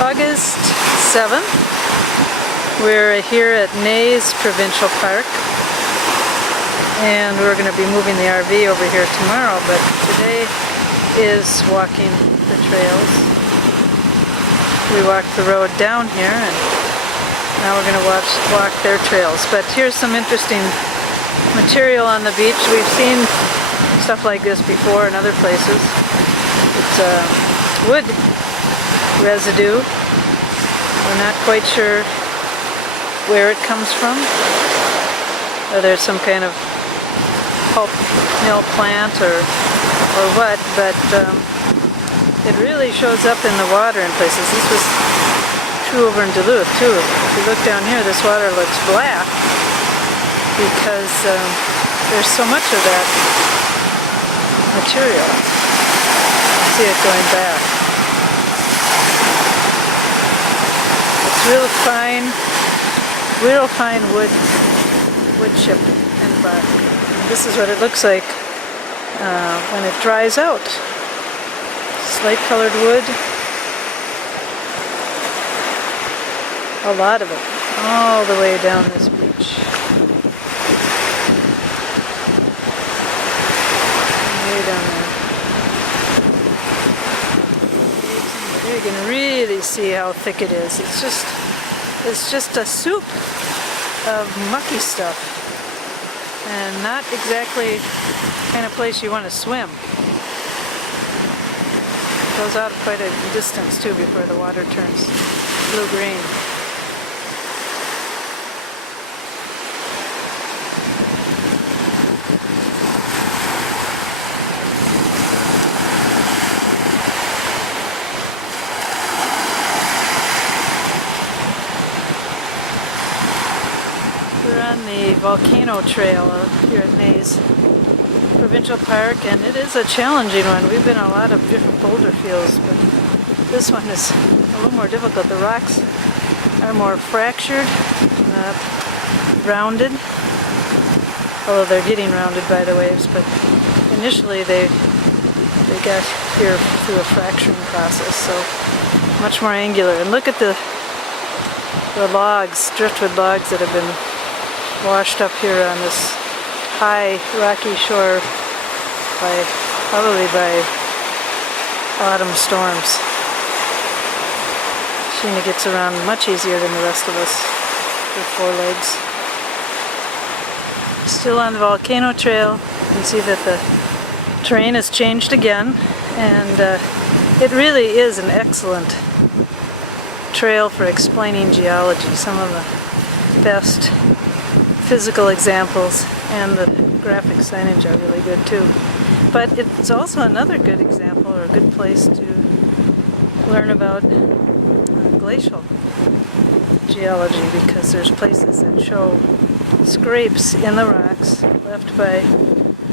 August 7th. We're here at Neys Provincial Park, and we're going to be moving the RV over here tomorrow, but today is walking the trails. We walked the road down here, and now we're going to walk their trails. But here's some interesting material on the beach. We've seen stuff like this before in other places. It's wood residue. We're not quite sure where it comes from, whether it's some kind of pulp mill plant or what, but it really shows up in the water in places. This was true over in Duluth too. If you look down here, this water looks black because there's so much of that material. See it going back. It's real fine wood chip and bark. And this is what it looks like when it dries out. Light colored wood. A lot of it, all the way down this beach. Way down there. You can really see how thick it is. It's just a soup of mucky stuff, and not exactly the kind of place you want to swim. It goes out quite a distance too before the water turns blue-green. We're on the volcano trail here at Neys Provincial Park, and it is a challenging one. We've been in a lot of different boulder fields, but this one is a little more difficult. The rocks are more fractured, rounded, although they're getting rounded by the waves, but initially they got here through a fracturing process, so much more angular. And look at the logs, driftwood logs that have been washed up here on this high rocky shore probably by autumn storms. Sheena gets around much easier than the rest of us with 4 legs. Still on the volcano trail. You can see that the terrain has changed again, and it really is an excellent trail for explaining geology. Some of the best physical examples and the graphic signage are really good too. But it's also another good example, or a good place to learn about glacial geology, because there's places that show scrapes in the rocks left by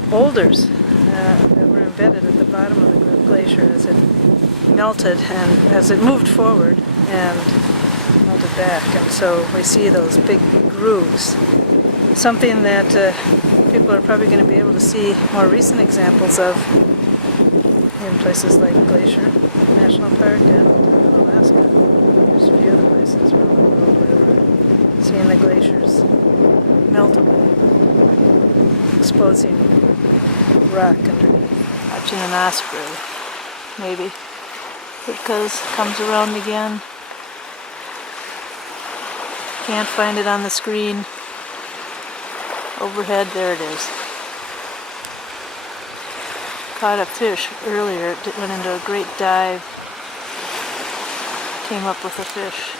boulders that were embedded at the bottom of the glacier as it melted and as it moved forward and melted back. And so we see those big grooves. Something that people are probably going to be able to see more recent examples of in places like Glacier National Park and in Alaska. There's a few other places around the world where we're seeing the glaciers melt away, exposing rock underneath. Watching an osprey, maybe. It comes around again. Can't find it on the screen. Overhead, there it is. Caught a fish earlier. It went into a great dive. Came up with a fish.